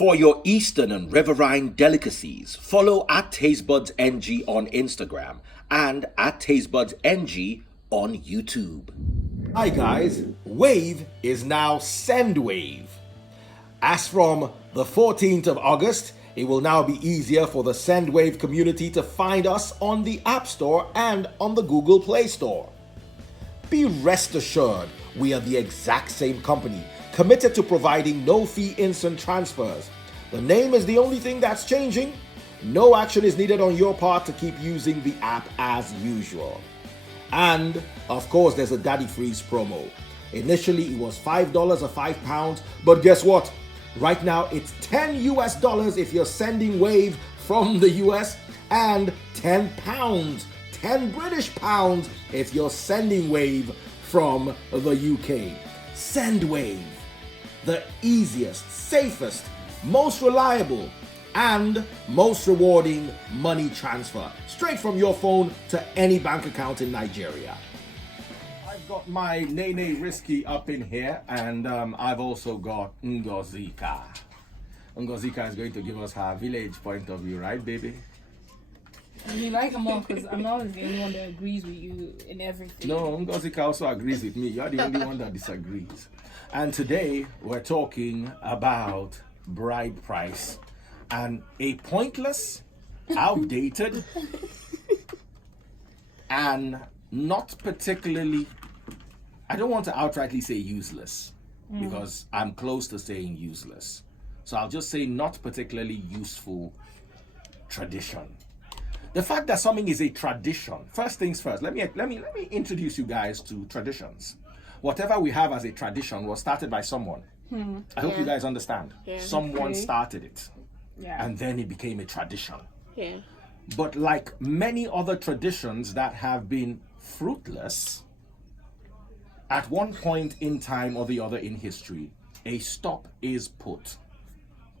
For your Eastern and Riverine delicacies, follow at TasteBudsNG on Instagram and at TasteBudsNG on YouTube. Hi guys, Wave is now SendWave. As from the 14th of August, it will now be easier for the SendWave community to find us on the App Store and on the Google Play Store. Be rest assured, we are the exact same company, committed to providing no-fee instant transfers. The name is the only thing that's changing. No action is needed on your part to keep using the app as usual. And, of course, there's a Daddy Freeze promo. Initially, it was $5 or £5, but guess what? Right now, it's $10 if you're sending Wave from the US, and £10, 10 British pounds if you're sending Wave from the UK. Send Wave, the easiest, safest, most reliable, and most rewarding money transfer, straight from your phone to any bank account in Nigeria. I've got my Nene Risky up in here, and I've also got Ngozika. Ngozika is going to give us her village point of view, right, baby? You like them all because I'm always the only one that agrees with you in everything. No, Ngozika also agrees with me. You're the only one that disagrees. And today we're talking about bride price and a pointless, outdated, and not particularly, I don't want to outrightly say useless, because I'm close to saying useless. So I'll just say not particularly useful tradition. The fact that something is a tradition, first things first, let me introduce you guys to traditions. Whatever we have as a tradition was started by someone. I hope you guys understand. Someone started it. And then it became a tradition. But like many other traditions that have been fruitless, at one point in time or the other in history, a stop is put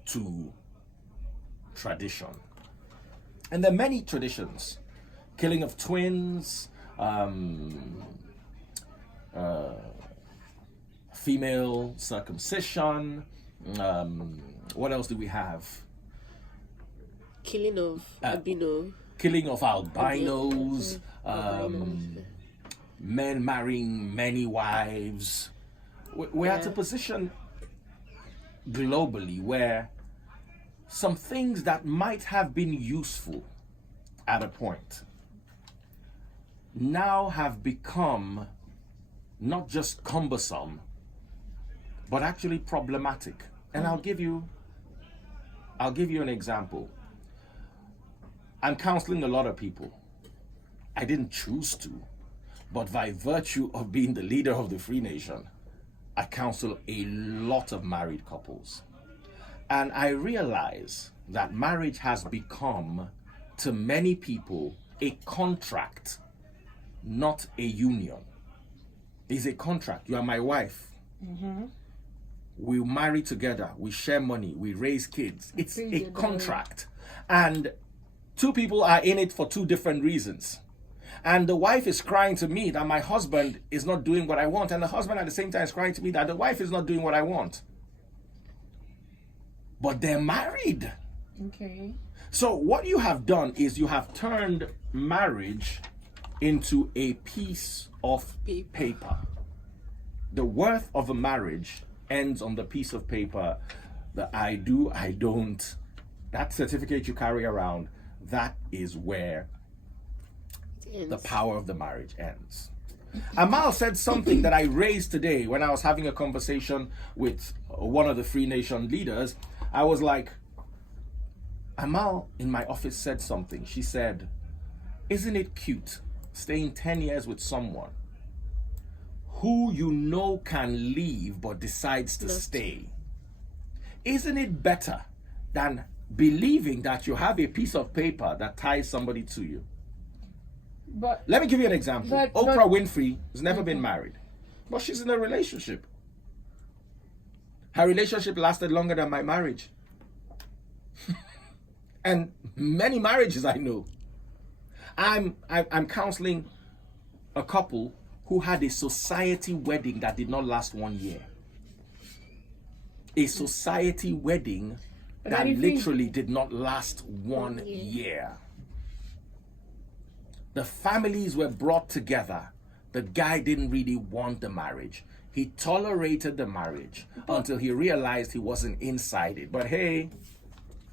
to tradition. And there are many traditions. Killing of twins, female circumcision, what else do we have? Killing of albino. Killing of albinos, men marrying many wives. We're at a position globally where some things that might have been useful at a point now have become not just cumbersome, but actually problematic. And I'll give you an example. I'm counseling a lot of people. I didn't choose to, but by virtue of being the leader of the Free Nation, I counsel a lot of married couples. And I realize that marriage has become, to many people, a contract, not a union. It's a contract. You are my wife. We marry together. We share money. We raise kids. It's a contract. And two people are in it for two different reasons. And the wife is crying to me that my husband is not doing what I want. And the husband at the same time is crying to me that the wife is not doing what I want. But they're married. Okay. So what you have done is you have turned marriage into a piece of paper. The worth of a marriage ends on the piece of paper. The I do, I don't, that certificate you carry around, that is where the power of the marriage ends. Amal said something that I raised today when I was having a conversation with one of the Free Nation leaders. I was like, Amal in my office said something. She said, isn't it cute staying 10 years with someone who you know can leave but decides to stay? Isn't it better than believing that you have a piece of paper that ties somebody to you? But let me give you an example. Oprah Winfrey has never been married, but she's in a relationship. Her relationship lasted longer than my marriage. And many marriages I know. I'm counseling a couple who had a society wedding that did not last 1 year. A society wedding But that I think- literally did not last 1 year. The families were brought together. The guy didn't really want the marriage. He tolerated the marriage until he realized he wasn't inside it. But hey,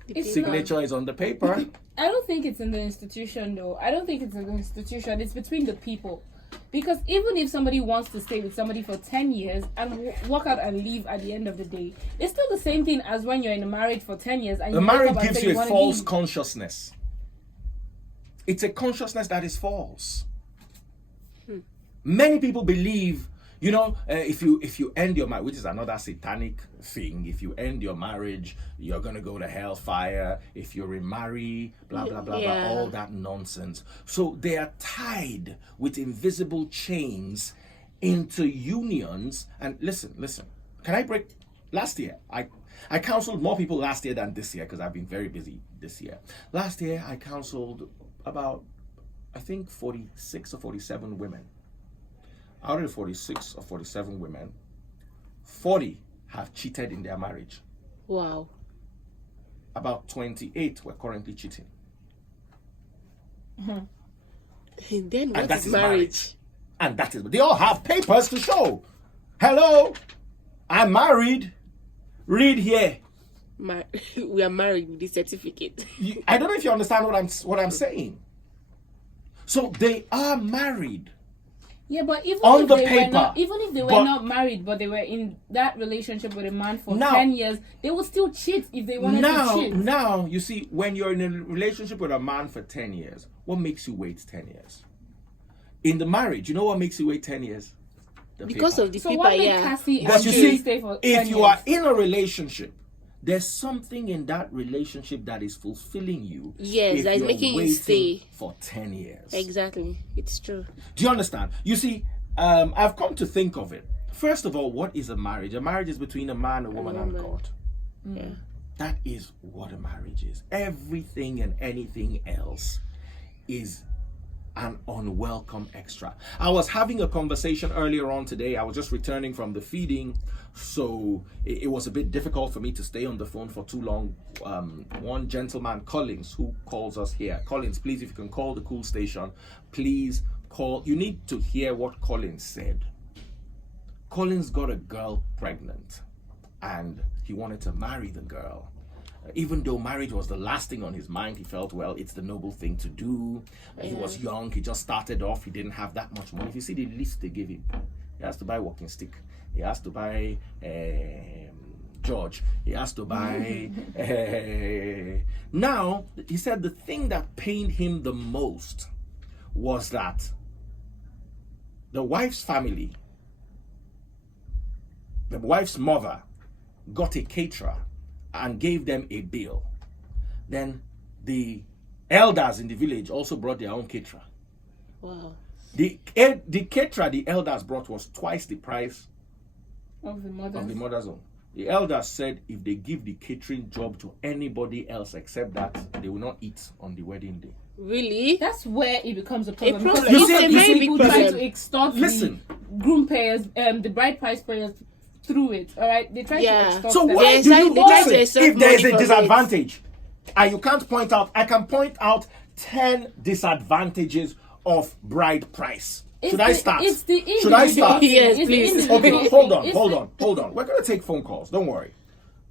It's signature is on the paper. I don't think it's in the institution, though. I don't think it's in the institution. It's between the people. Because even if somebody wants to stay with somebody for 10 years and walk out and leave at the end of the day, it's still the same thing as when you're in a marriage for 10 years and The you wake marriage up and gives say you a wanna false leave. consciousness. It's a consciousness that is false. Many people believe, if you end your marriage, which is another satanic thing, if you end your marriage, you're gonna go to hellfire. If you remarry, blah blah blah blah, all that nonsense. So they are tied with invisible chains into unions. And listen, can I break? Last year, I counseled more people last year than this year because I've been very busy this year. Last year, I counseled about, I think, 46 or 47 women. Out of the 46 or 47 women, 40 have cheated in their marriage. Wow. About 28 were currently cheating. And then And what that is is marriage? And that is, they all have papers to show. Hello, I'm married. Read here. We are married with the certificate. I don't know if you understand what I'm saying. So they are married. Yeah, but even On if the they paper, were not, even if they were but- not married, but they were in that relationship with a man for Now- 10 years, they would still cheat if they wanted to cheat. Now, you see, when you're in a relationship with a man for 10 years, what makes you wait 10 years? In the marriage, you know what makes you wait 10 years? The Because paper. of the So people, what made yeah. Cassie But and you Jay see, stay for if 10 you years? are in a relationship, there's something in that relationship that is fulfilling you. Yes, if that is you're making you waiting stay. for 10 years. Exactly. It's true. Do you understand? You see, I've come to think of it. First of all, what is a marriage? A marriage is between a man, a woman, and God. Yeah. That is what a marriage is. Everything and anything else is an unwelcome extra. I was having a conversation earlier on today. I was just returning from the feeding, so it was a bit difficult for me to stay on the phone for too long. One gentleman, Collins, who calls us here. Collins, please, if you can call the cool station, please call. You need to hear what Collins said. Collins got a girl pregnant and he wanted to marry the girl. Even though marriage was the last thing on his mind, he felt, well, it's the noble thing to do. He was young, he just started off, he didn't have that much money. If you see the list they gave him, he has to buy walking stick, he has to buy George, he has to buy now he said the thing that pained him the most was that the wife's family, the wife's mother, got a caterer and gave them a bill. Then the elders in the village also brought their own caterer. Wow. The caterer the elders brought was twice the price Of the mother. of the mother's own. The elders said if they give the catering job to anybody else except that, they will not eat on the wedding day. Really? That's where it becomes a problem. problem. Because It's lots a of very people big try problem. to extort Listen. the groom payers, the bride price payers through it. All right, they try Yeah. to extort So them. why Yes, do you they try to listen? extract If there is money a from it. disadvantage, and you can't point out, I can point out 10 disadvantages of bride price. It's Should I the- start? It's the Should I individual start? thing. Yes, It's the please. individual Okay, thing. hold on, It's hold the- on, hold on. We're going to take phone calls. Don't worry.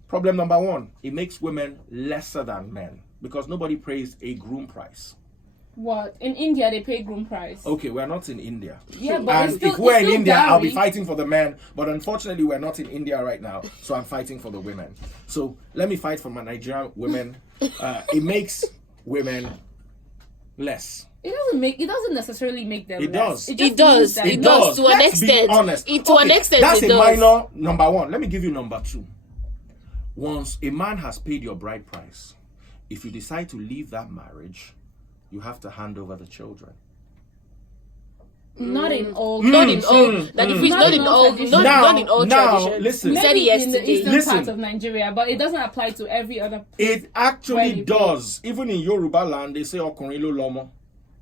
Problem number one, it makes women lesser than men because nobody pays a groom price. What? In India, they pay groom price. Okay, we're not in India. Yeah, but And it's still, if we're it's in still India, I'll be dowry. fighting for the men. But unfortunately, we're not in India right now, so I'm fighting for the women. So let me fight for my Nigerian women. It makes women less. It doesn't necessarily make them It less. does. just It does. means that It does. To an Let's be extent. honest. To an Okay, extent, that's it a does. minor number one. Let me give you number two. Once a man has paid your bride price, if you decide to leave that marriage, you have to hand over the children. Not in all. Not in all. That if it's Not not in in all all. traditions. Not in all Now, traditions. listen. We said it Maybe in the yesterday. eastern Listen. part of Nigeria, but it doesn't apply to every other. It Where actually you does. Even in Yoruba land, they say "Okunrin lo lomo,"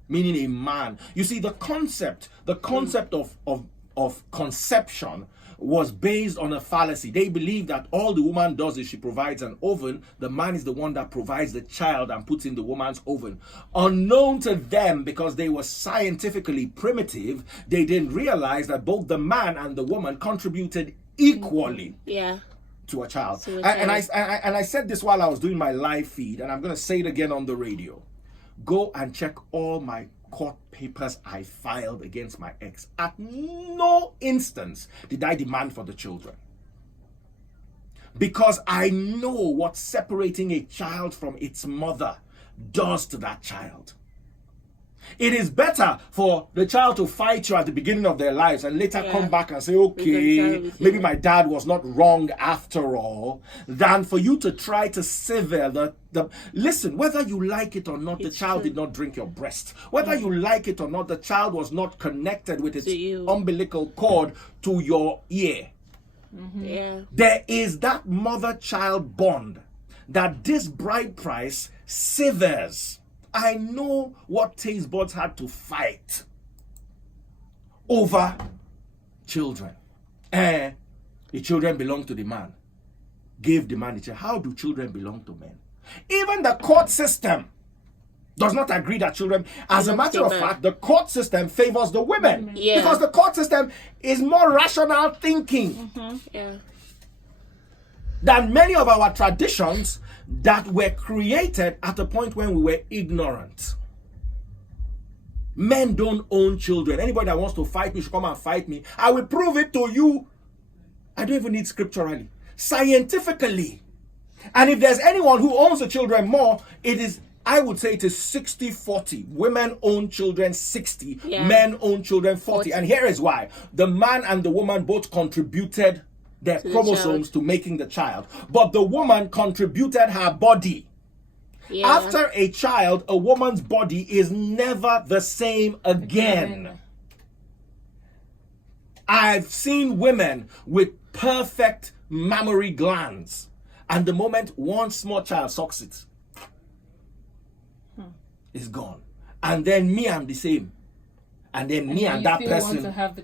meaning a man. You see, the concept of conception was based on a fallacy. They believe that all the woman does is she provides an oven. The man is the one that provides the child and puts in the woman's oven. Unknown to them, because they were scientifically primitive, they didn't realize that both the man and the woman contributed equally to a child. And I said this while I was doing my live feed, and I'm going to say it again on the radio. Go and check all my court papers I filed against my ex. At no instance did I demand for the children, because I know what separating a child from its mother does to that child. It is better for the child to fight you at the beginning of their lives and later come back and say, okay, maybe my dad was not wrong after all, than for you to try to sever the listen, whether you like it or not, the child did not drink your breast. Whether you like it or not, the child was not connected with its umbilical cord to your ear. There is that mother-child bond that this bride price severs. I know what taste buds had to fight over children. The children belong to the man. Gave the man the child. How do children belong to men? Even the court system does not agree that children, as a matter of fact, the court system favors the women. Because the court system is more rational thinking than many of our traditions that were created at a point when we were ignorant. Men don't own children. Anybody that wants to fight me should come and fight me. I will prove it to you. I don't even need scripturally. Scientifically. And if there's anyone who owns the children more, it is, I would say it is 60-40. Women own children 60. Men own children 40. And here is why. The man and the woman both contributed their chromosomes to making the child, but the woman contributed her body. After a child, a woman's body is never the same again. I've seen women with perfect mammary glands, and the moment one small child sucks it, it's gone. And then me, I'm the same. And then me and that person have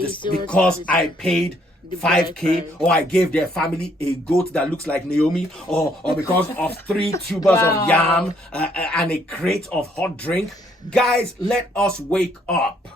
this because I paid 5K, or I gave their family a goat that looks like Naomi, or because of 3 tubers of yam and a crate of hot drink. Guys, let us wake up.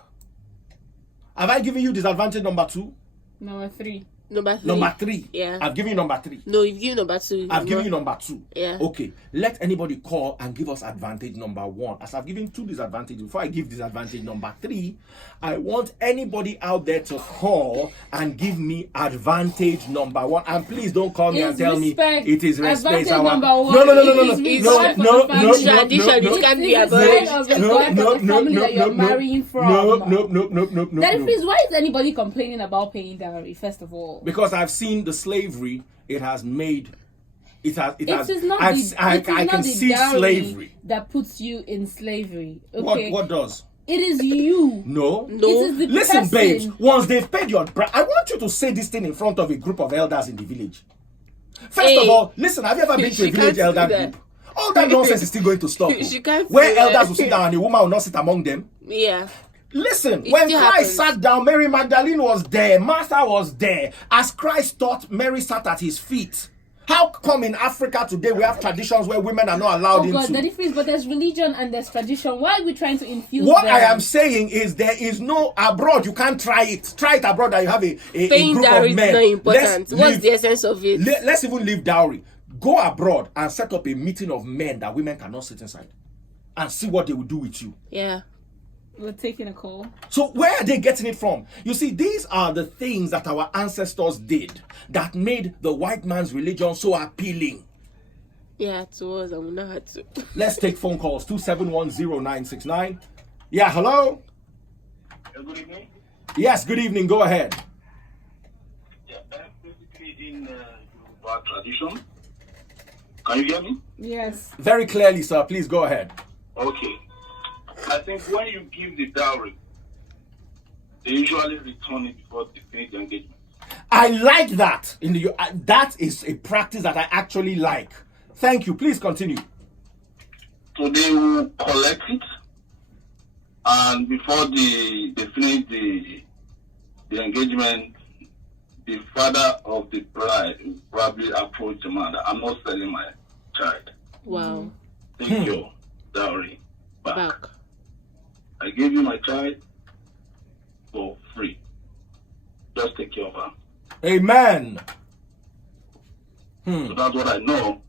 Have I given you disadvantage number 2? Number 3. Number 3. I've given you number 3. No, you've given number 2. I've given you number 2. Okay. Let anybody call and give us advantage number 1. As I've given 2 disadvantages, before I give disadvantage number 3, I want anybody out there to call and give me advantage number 1. And please don't call me and tell me it is respect. Advantage number 1. No. It can't be abolished. No. Then please, why is anybody complaining about paying dowry? First of all, because I've seen the slavery it has made. I can see slavery that puts you in slavery. Okay. What does? It is you. No. It is the Listen, person. babes. Once they've paid your bride, I want you to say this thing in front of a group of elders in the village. First of all, listen. Have you ever been to a village elder group? All that nonsense is still going to stop. Where elders will sit down and a woman will not sit among them. Listen, when Christ sat down, Mary Magdalene was there, Martha was there. As Christ taught, Mary sat at his feet. How come in Africa today we have traditions where women are not allowed into? The difference, but there's religion and there's tradition. Why are we trying to infuse what them? I am saying is there is no abroad. You can't try it. Try it abroad that you have a group dowry of men. Is not important. What's the essence of it? Let's even leave dowry. Go abroad and set up a meeting of men that women cannot sit inside and see what they will do with you. We're taking a call. So where are they getting it from? You see, these are the things that our ancestors did that made the white man's religion so appealing. To us, and we know how to. Let's take phone calls. 2710969. Yeah, hello? Good evening. Yes, good evening. Go ahead. Basically in our tradition. Can you hear me? Yes. Very clearly, sir. Please go ahead. Okay. I think when you give the dowry, they usually return it before they finish the engagement. I like that. That is a practice that I actually like. Thank you. Please continue. So they will collect it, and before they finish the engagement, the father of the bride will probably approach the man that I'm not selling my child. Wow. Take your dowry back. Back. I gave you my child for free. Just take care of her. Amen. So that's what I know.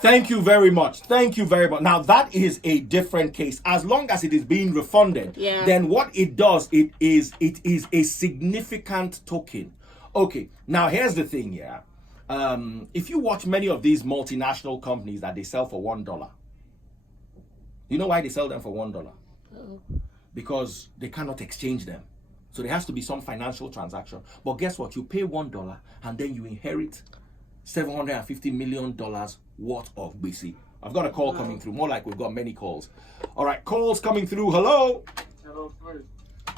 Thank you very much. Thank you very much. Now that is a different case. As long as it is being refunded, then what it does, it is a significant token. Okay. Now here's the thing, yeah. If you watch many of these multinational companies that they sell for $1, you know why they sell them for $1? Because they cannot exchange them. So there has to be some financial transaction. But guess what? You pay $1 and then you inherit $750 million worth of BC. I've got a call coming through. More like we've got many calls. All right, calls coming through. Hello? Hello, please.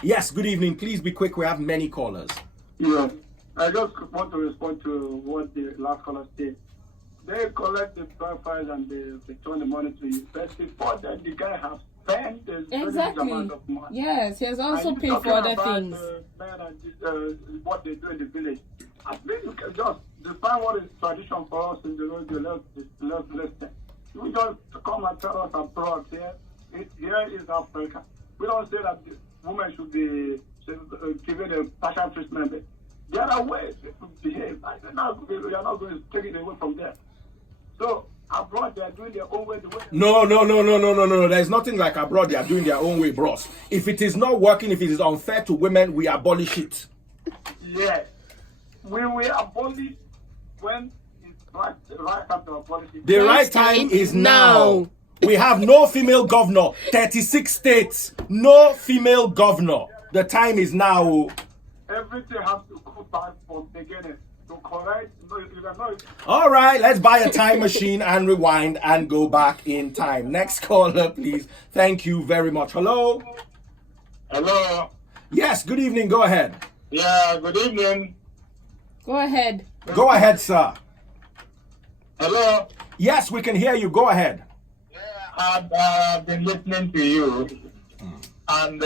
Yes, good evening. Please be quick. We have many callers. Yeah, I just want to respond to what the last caller said. They collect the profiles and they return the money to you. But before that, the guy has spent a huge amount of money. Yes, he has also paid for other things. What they do in the village. I think you can just define what is tradition for us in the road. Let's listen. We just come and tell us abroad here. Here is Africa. We don't say that the women should be given a partial treatment. But there are ways to behave. We are not going to take it away from there. So abroad they are doing their own way. No. There's nothing like abroad they are doing their own way, bros. If it is not working, if it is unfair to women, we abolish it. Yes. We will abolish when it's right time to abolish it. The right time is now. We have no female governor. 36 states. No female governor. The time is now. Everything has to go back from beginning. To correct. All right, let's buy a time machine and rewind and go back in time. Next caller, please. Thank you very much. Hello? Hello? Yes, good evening. Go ahead. Yeah, good evening. Go ahead. Go ahead, sir. Hello? Yes, we can hear you. Go ahead. I've been listening to you, and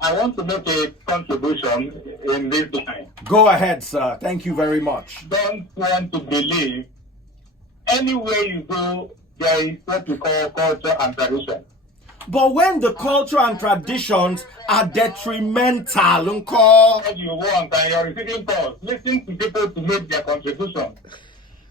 I want to make a contribution in this line. Go ahead, sir. Thank you very much. Don't want to believe anywhere you go, there is what we call culture and tradition. But when the culture and traditions are detrimental, uncle. What you want and you're receiving calls, listen to people to make their contribution.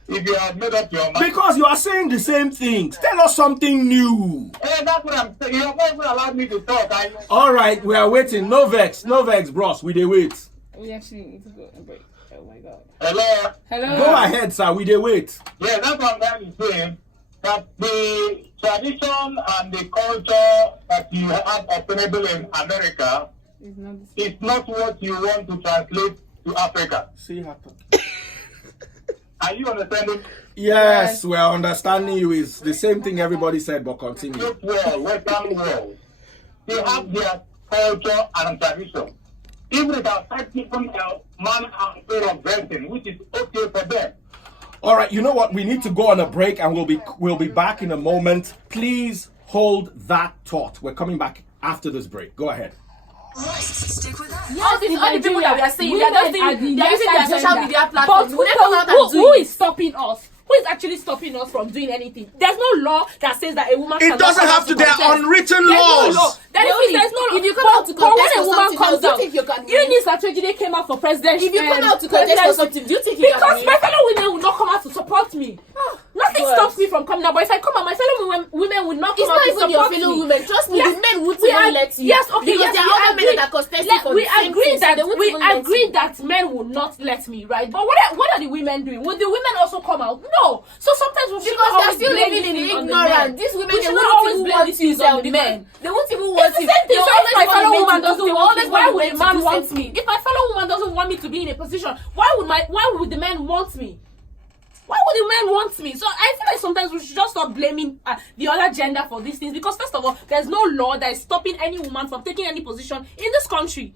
If you have made up your mind. Because you are saying the same things. Tell us something new. Hey, that's what I'm saying. You have not even allowed me to talk. All right, we are waiting. No vex, bros. We dey wait. We actually need to go and break. Oh my God. Hello? Hello? Go ahead, sir. We dey wait. Yeah, that's what I'm trying to say. That the tradition and the culture that you have obtainable in America is not what you want to translate to Africa. See her. Are you understanding? Yes, we are understanding you. Is the same thing everybody said, but continue. This world, Western world, they have their culture and tradition. Even if it affects even their manner and way of dressing, which is okay for them. All right, you know what? We need to go on a break, and we'll be back in a moment. Please hold that thought. We're coming back after this break. Go ahead. Stick with that. All the people that we are saying, they're using their social agenda. media platforms. But who is stopping us? Who is actually stopping us from doing anything? There's no law that says that a woman. It doesn't have to. There are unwritten laws. There's no. If you come out to contest for something, comes do you out, think you can win? even if Saturday came out for president, If you come out to contest for something, do you think you can because win? my fellow women will not come out to support me. Nothing stops me from coming out. But if I come out, my fellow women will not come out to support me. It's not even your fellow women. Trust me, the men won't even let you. Yes, okay, because there are other men that are contesting for the same thing, so they won't we even let agree you. that men will not let me, right? But what are the women doing? Will the women also come out? No. So sometimes we should Because not they're always still blame living in these things on the ignorance. men. These women, We they should won't not always even blame want these you. things on the men. They won't even want It's the you. same thing. They So if my always fellow want woman men to doesn't do- want me, always why want would men a to man do want same me? thing. If my fellow woman doesn't want me to be in a position, why would the men want me? Why would the men want me? So I feel like sometimes we should just stop blaming the other gender for these things, because first of all, there's no law that is stopping any woman from taking any position in this country.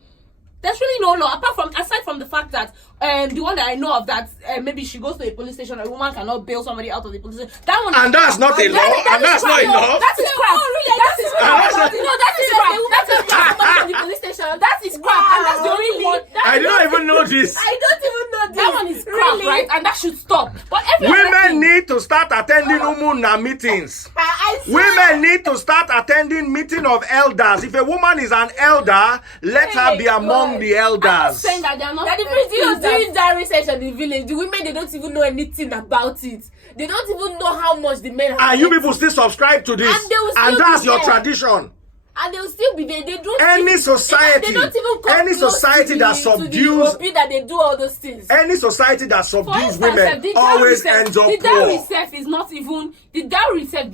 There's really no law aside from the fact that the one that I know of that maybe she goes to a police station, a woman cannot bail somebody out of the police station. That one, And that's not a law. And that's not enough. That is crap. Oh, really? That is crap. No, that is crap. That is crap. From the police station. That is crap. And that's the only one. I did not even know this. I don't even know this. That one is crap, right? And that should stop. But every Women need to start attending Umuna meetings. Women need to start attending meeting of elders. If a woman is an elder, let her be among the I'm elders. saying that they are not. That the during that research in the village, the women they don't even know anything about it. They don't even know how much the men have. And you people still subscribe to this, And they will still and that's be your there. tradition. And they'll still be there. They don't. Any society, They don't even come any close society to that the subdues, OP that they do all those things. any society that For subdues instance, women the always dowry ends up the dowry poor. self is not even the dowry that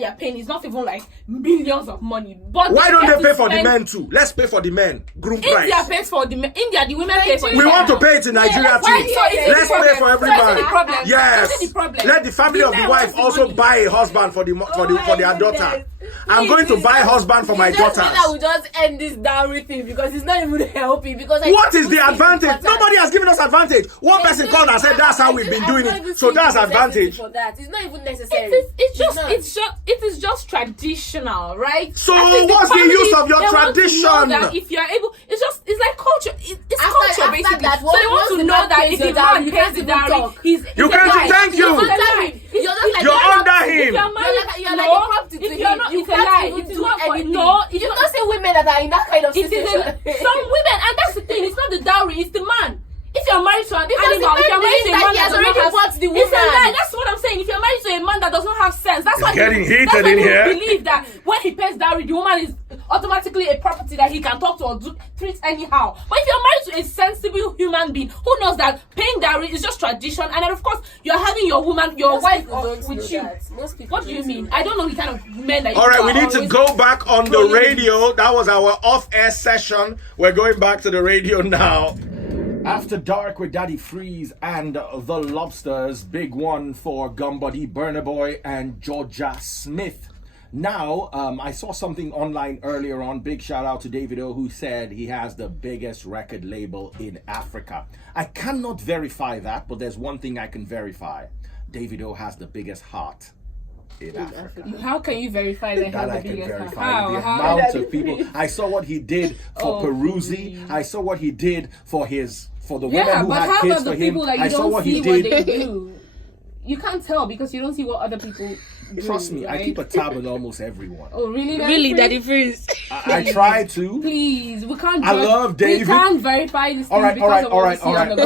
they are paying is not even like millions of money. But Why don't get they to pay for the spend- men too? Let's pay for the men. Groom India price. pays for the men. India, the women pay for the We men. want to pay it in Nigeria Why- too. so is it Let's the pay problem? for every So is it man. the problem? Yes. Is it the problem? Let the family The of the men wife want the also money. buy a husband for their daughter. I'm going to buy a husband for my daughters. I will just end this dowry thing because it's not even helping. Because What is the advantage? Nobody has given us advantage. One person called and said that's how we've been doing it. So that's advantage. For that, it's not even necessary. It is just traditional, right? So I think what's the family, use of your they want to know tradition? that if you are able, it's like culture. It's After culture basically. that, so they want once to the know man that pays if the the dowry, man you pays can't the even dowry, talk. he's You it's a can't- lie. thank you. It's a lie. You're just like You're under If him. you're married, you're no, like a property to if you're him. not, You it's a can't lie. even It's do not for anything. no. It's You not. don't say women that are in that kind of It is situation. some women, and that's the thing. It's not the dowry. It's the man. If you're married to an Because animal, the if you're man married to a believes man that he that has does not already have, bought the it's a woman. lie. That's what I'm saying. If you're married to a man that does not have sense, that's why getting heated that's why in you here. believe that when he pays dowry, the woman is automatically a property that he can talk to or treat anyhow. But if you're married to a sensible human being who knows that paying dowry is just tradition, and then of course you're having your woman, your Most wife people don't know with you. that. Most people What do you don't mean? know. I don't know the kind of men that you All right, we are need to always go back on the trolling. radio. That was our off-air session. We're going back to the radio now. After Dark with Daddy Freeze and the Lobsters, big one for Gumbody, Burner Boy, and Georgia Smith. Now, I saw something online earlier on. Big shout out to Davido, who said he has the biggest record label in Africa. I cannot verify that, but there's one thing I can verify. Davido has the biggest heart in Africa. How can you verify that? That I the can biggest verify. How? The How? amount of people. I saw what he did for Oh, Peruzzi. really? I saw what he did for the women Yeah, who but had how kids about for the him. people that you I saw don't what see he what did. they do? You can't tell because you don't see what other people do. Trust me, I right? keep a tab on almost everyone. Oh, really? Really, Daddy Daddy Freeze? Freeze. I try to. Please, we can't. I judge- love David. We can't verify this thing All right. because of what we see on the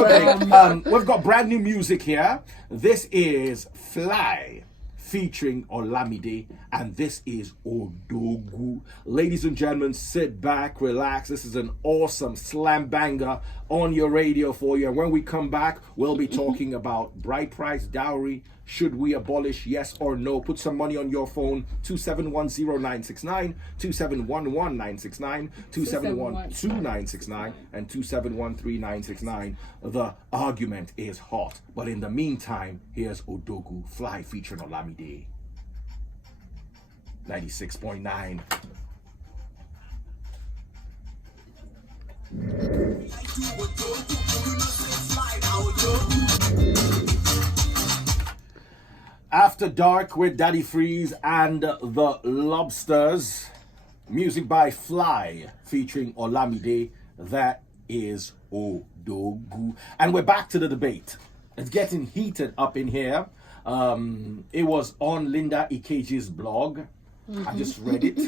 ground. Okay. We've got brand new music here. This is Fly featuring Olamide, and this is Odogu. Ladies and gentlemen, sit back, relax. This is an awesome slam banger on your radio for you. And when we come back, we'll be talking about bride price, dowry. Should we abolish, yes or no? Put some money on your phone. 2710969, 2711969, 2712969, and 2713969. The argument is hot. But in the meantime, here's Odogu Fly featuring Olamide. 96.9. After Dark with Daddy Freeze and the Lobsters. Music by Fly featuring Olamide. That is Odogu. And we're back to the debate. It's getting heated up in here. It was on Linda Ikeji's blog. I just read it.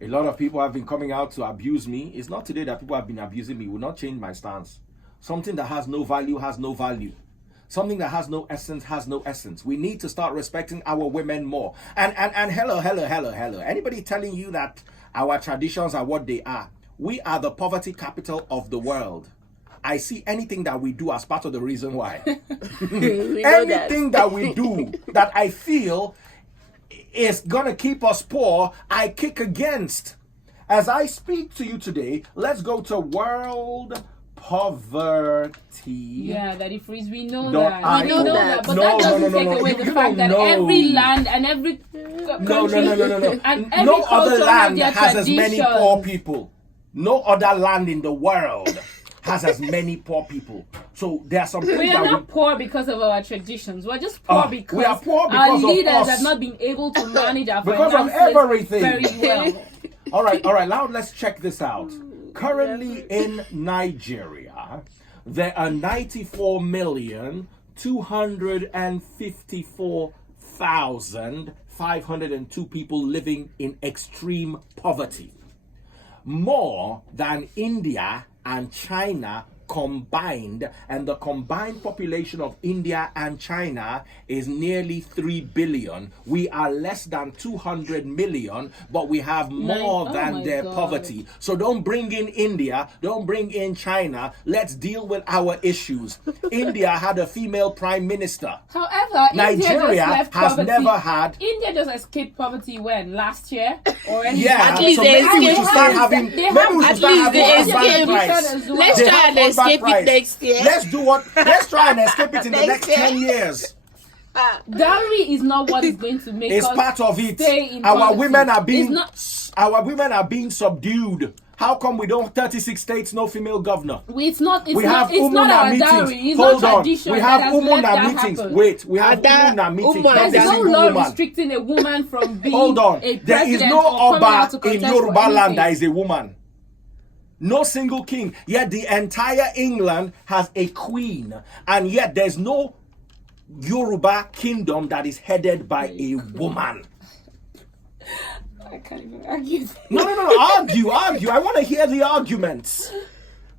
A lot of people have been coming out to abuse me. It's not today that people have been abusing me. Will not change my stance. Something that has no value has no value. Something that has no essence has no essence. We need to start respecting our women more. And hello. Anybody telling you that our traditions are what they are? We are the poverty capital of the world. I see anything that we do as part of the reason why. Anything that we do that I feel is gonna keep us poor, I kick against. As I speak to you today, let's go to World Poverty. Yeah, Daddy Freeze, we know No, that. I We know know. that. But No, that doesn't no, take away you the don't fact that know. every land and every No. country and every No culture other have land their has as many traditions. poor people. No other land in the world has as many poor people. So there are some things We that are not poor because of our traditions. We're just poor because, we are poor our because of leaders us. have not been able to manage our Because of finances everything. very well. All right. Now let's check this out. Currently in Nigeria, there are 94,254,502 people living in extreme poverty. More than India and China combined, and the combined population of India and China is nearly 3 billion. We are less than 200 million, but we have more than their poverty. So don't bring in India, don't bring in China. Let's deal with our issues. India had a female prime minister. However, Nigeria India just left has poverty. never had. India just escaped poverty when? Last year? Or any Yeah, At least so they maybe we should escaped. start having. They Maybe have- we should at start least having they fallback escaped. price. Let's They try have and fallback escape it price. next year. Let's try and escape it in the Next next year. 10 years. Dowry is not what is going to make It's us part of it. stay in Our poverty. women are It's being not- subdued. How come we don't 36 states, no female governor? It's not. It's We not. have It's not Umuna our meetings. dowry. It's Hold not on. tradition. We have that has let Umuna that meetings. happen. Wait, we have Ada, Umuna meetings. Umuna. Not There's a no single law woman. restricting a woman from being Hold on. a There is president no or coming out to Oba in contest for Yoruba land anything. that is a woman. No single king. Yet the entire England has a queen. And yet there's no Yoruba kingdom that is headed by a woman. I can't even argue. No. Argue. I want to hear the arguments.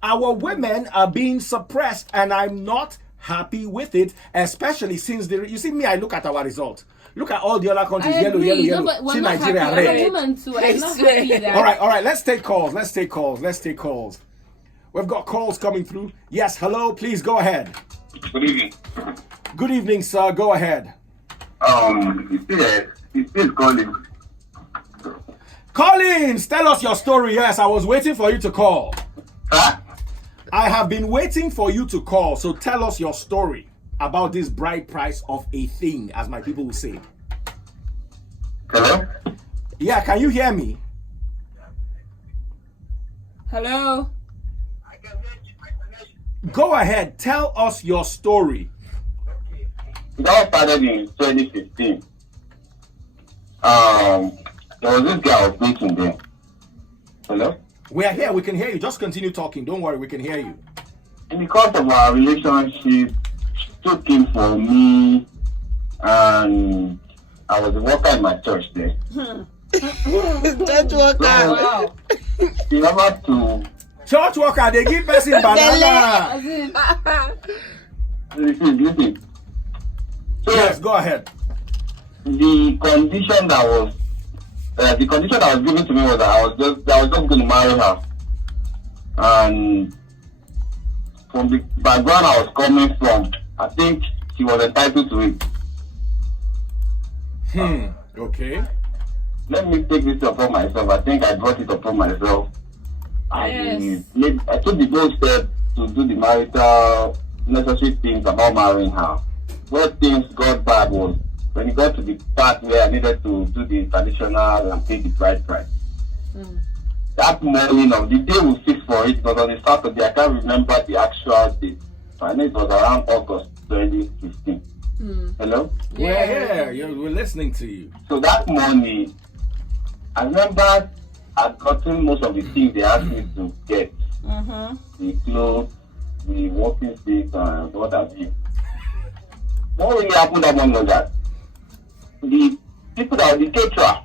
Our women are being suppressed, and I'm not happy with it, especially since you see me, I look at our result. Look at all the other countries, I yellow. agree. No, See but we're not Nigeria, happy. red. I'm a woman too. I'm not happy that. All right. Let's take calls. We've got calls coming through. Yes, hello. Please go ahead. Good evening. Good evening, sir. Go ahead. It's still calling. Collins, tell us your story. Yes, I was waiting for you to call. Huh? I have been waiting for you to call. So tell us your story about this bride price of a thing, as my people will say. Hello? Yeah, can you hear me? Hello. Go ahead. Tell us your story. It all started in 2015. There was this guy I was dating there. Hello? We are here. We can hear you. Just continue talking. Don't worry. We can hear you. In the course of our relationship, she took him for me, and I was a worker in my church there. Church worker. Wow. She never to Church worker, they give person banana. As in, listen. So Yes, go ahead. the condition that was given to me was that I was just going to marry her, and from the background I was coming from, I think she was entitled to it. Okay. Let me take this upon myself. I think I brought it upon myself. Yes. I took the bold step to do the marital necessary things about marrying her. Where things got bad was when it got to the part where I needed to do the traditional and pay the bride price. That morning of the day we fixed for it was on a Saturday. I can't remember the actual date. So I know it was around August 2015. Hello? We're here. We're listening to you. So that morning, I remember I'd gotten most of the things they asked me to get. The clothes, the walking sticks, and what have you. What really happened that morning was that the people that were the caterer,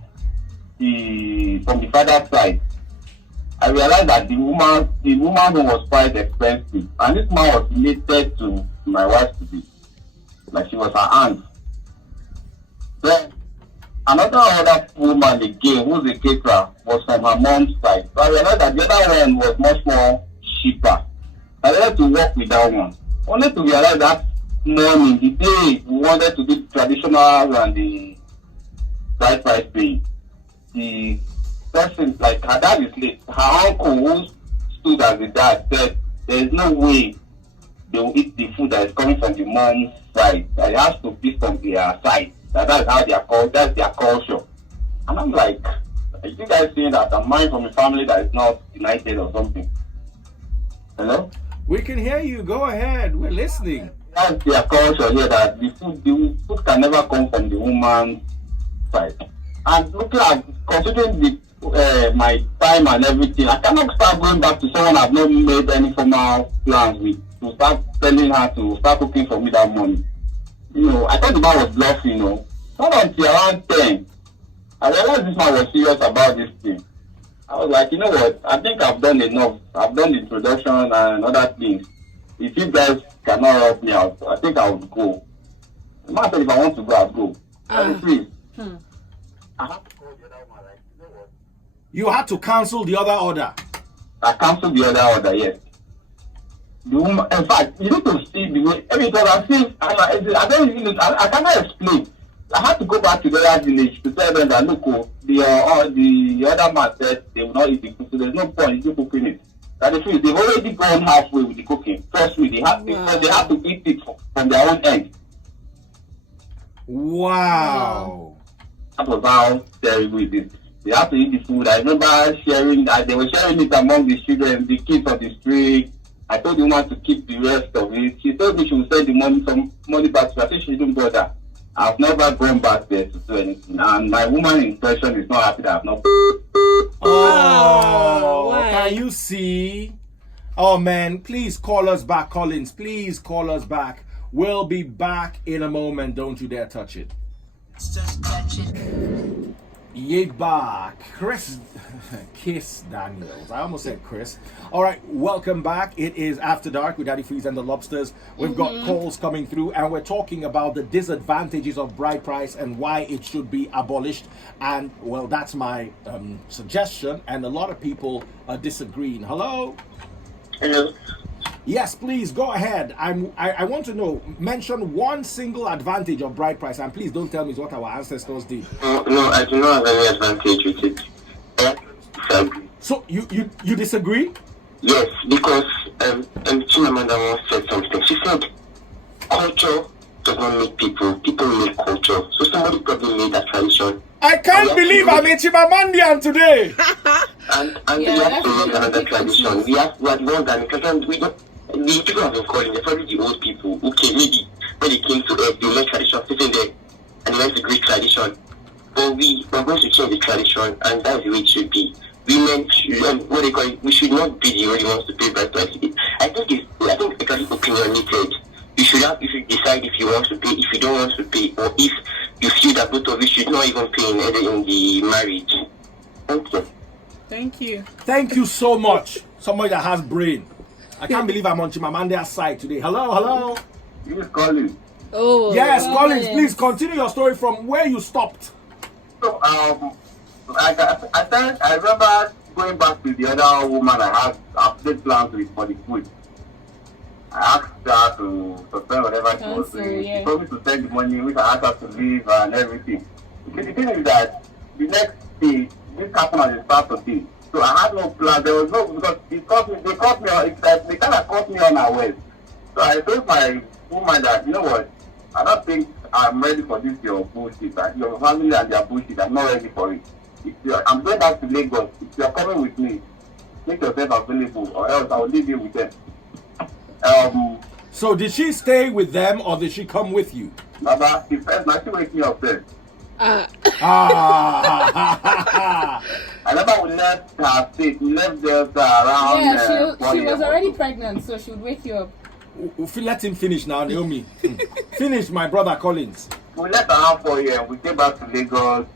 from the father's side, I realized that the woman who was quite expensive, and this man was related to my wife to be, like she was her aunt. Then another woman again, who's a caterer, was from her mom's side. So I realized that the other one was much more cheaper. I wanted to work with that one. Only to realize that morning, the day we wanted to do the traditional and the bride price pay, the person, like her dad is late. Her uncle, who stood as the dad, said there is no way they will eat the food that is coming from the mom's side. That it has to be from their side. That's how they are called. That's their culture. And I'm like, you guys saying that I'm married from a family that is not united or something? Hello? We can hear you. Go ahead. We're listening. That's their culture here that the food can never come from the woman's side. And looking at considering the my time and everything, I cannot start going back to someone I've not made any formal plans with to start telling her to start cooking for me that money. I thought the man was bluffing, Not until around 10. I realized this man was serious about this thing. I was like, you know what? I think I've done enough. I've done the introduction and other things. If you guys cannot help me out, I think I would go. The man said if I want to go, I'll go. Please. I have to call the other one, like, you know what? You had to cancel the other order. I canceled the other order, yes. The woman, in fact, you need to see the way every time I see, I don't even, I cannot explain. I had to go back to the other village to tell them that look, the other man said they will not eat the food, so there's no point in cooking it. That the truth, they've already gone halfway with the cooking. Trust me, they have to eat it from their own end. Wow. That was how terrible it is. They have to eat the food. I remember sharing that they were sharing it among the children, the kids on the street. I told the woman to keep the rest of it. She told me she would send some money back to her. I said she didn't bother. I've never gone back there to do anything. And my woman in question is not happy that I've not. Oh, why? can you see? Oh, man, please call us back, Collins. Please call us back. We'll be back in a moment. Don't you dare touch it. Just touch it. Yeba, Kiss Daniels. I almost said Chris. All right, welcome back. It is After Dark with Daddy Freeze and the Lobsters. We've got calls coming through, and we're talking about the disadvantages of bride price and why it should be abolished. And well, that's my suggestion, and a lot of people are disagreeing. Hello. Hello. Yes, please go ahead. I want to know. Mention one single advantage of bride price, and please don't tell me it's what our ancestors did. No, I do not have any advantage with it. So you disagree? Yes, because Chimamanda once said something. She said, culture does not make people. People make culture. So somebody probably made that tradition. I can't believe I'm a Chimamandian today. And we have to make another tradition. We are the ones that we don't. The people have been calling, they're probably the old people. Okay, maybe when they came to Earth, they made tradition sitting there, and they went to great tradition. But we're going to change the tradition, and that's the way it should be. Women should, what they call it, we should not be the only ones to pay bride price. I think it's actually opinionated. You should decide if you want to pay, if you don't want to pay, or if you feel that both of you should not even pay in the marriage. Thank you. Thank you. Thank you so much. Somebody that has brain. I can't believe I'm on Chimamandia's side today. Hello. You just calling. Oh. Yes, Collins, please continue your story from where you stopped. So, I remember going back to the other woman I've made plans with for the food. I asked her to suspend whatever she was doing. She told me to send the money, which I asked her to leave and everything. Okay, the thing is that the next day, this happened on the Saturday. So I had no plan. There was no, because they caught me on, they kind of caught me unaware. So I told my woman that, you know what, I don't think I'm ready for this your bullshit. Your family and their bullshit, I'm not ready for it. I'm going back to Lagos. If you're coming with me, make yourself available, or else I'll leave you with them. So did she stay with them or did she come with you? Baba, the first night she wake me up there. I never we left her state. We left there around. Yeah, she was already pregnant, so she would wake you up. Let him finish now, Naomi. Finish, my brother Collins. We left around 4 a.m. We came back to Lagos.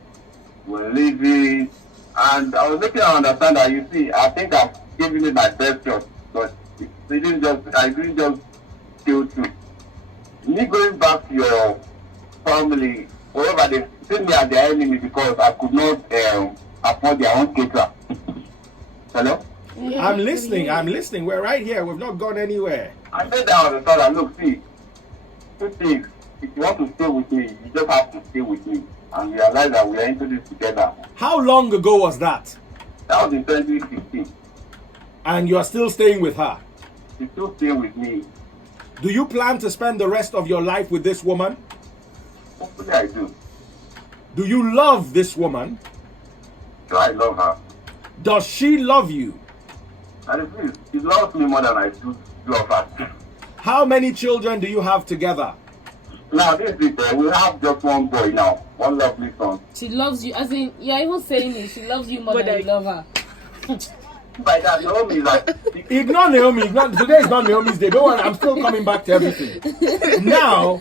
We're leaving, and I was making her understand that, you see, I think I've given it my best shot, but I didn't just kill through. Me going back to your family, wherever they see me as their enemy because I could not afford their own caterer. Hello? I'm listening. We're right here. We've not gone anywhere. I said that on the thought and look, see, two things. If you want to stay with me, you just have to stay with me and realize that we are into this together. How long ago was that? That was in 2016. And you are still staying with her? She's still staying with me. Do you plan to spend the rest of your life with this woman? Hopefully I do. Do you love this woman? so I love her. Does she love you? And she loves me more than I do of her. How many children do you have together? Now, this is it. We have just one boy now. One lovely son. She loves you, as in, you're even saying it. She loves you more than you love her. By that, Naomi is like... Ignore Naomi. Today is not Naomi's day. Don't worry, I'm still coming back to everything. Now,